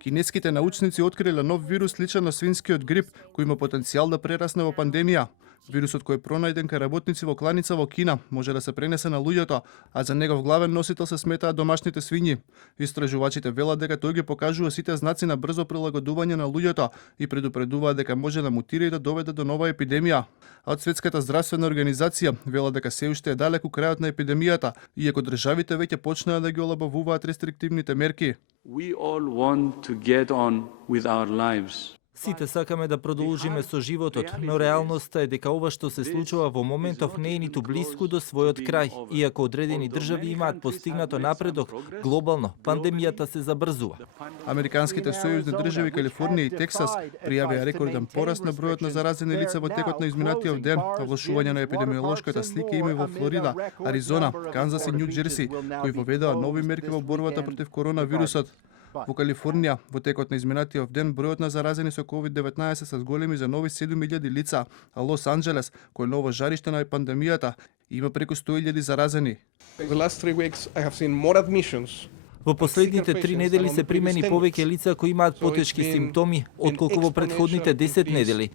Кинеските научници откриле нов вирус сличен на свинскиот грип, кој има потенцијал да прерасне во пандемија. Вирусот кој е пронајден кај работници во кланица во Кина може да се пренесе на луѓето, а за негов главен носител се сметаат домашните свињи. Истражувачите велат дека тој ги покажува сите знаци на брзо прилагодување на луѓето и предупредуваат дека може да мутира и да доведе до нова епидемија. А од Светската здравствена организација велат дека се уште е далеку крајот на епидемијата, иако државите веќе почнаа да ги олабавуваат рестриктивните мерки. We all want to get on with our lives. Сите сакаме да продолжиме со животот, но реалноста е дека ова што се случува во моментов не е ниту блиску до својот крај. Иако одредени држави имаат постигнато напредок, глобално пандемијата се забрзува. Американските сојузни држави Калифорнија и Тексас пријавија рекорден пораст на бројот на заразени лица во текот на изминатиот ден, а влошување на епидемиолошката слика има и во Флорида, Аризона, Канзас и Њу Џерси, кои воведоа нови мерки во борбата против коронавирусот. Во Калифорнија, во текот на изминатиот ден, бројот на заразени со COVID-19 се зголеми за нови 7.000 лица, а Лос Анџелес, кој е ново жариште на пандемијата, има преку 100.000 заразени. The last 3 weeks I have seen more admissions. Во последните 3 недели се примени повеќе лица кои имаат потешки симптоми отколку во претходните 10 недели.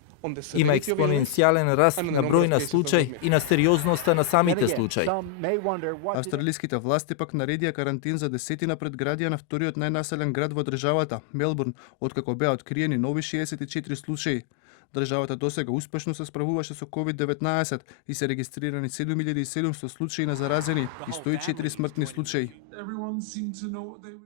Има експоненцијален раст на број на случаи и на сериозноста на самите случаи. Австралиските власти пак наредија карантин за десетина предградија на вториот најнаселен град во државата, Мелбурн, откако беа откриени нови 64 случаи. Државата досега успешно се справуваше со COVID-19 и се регистрирани 7700 случаи на заразени и 104 смртни случаи.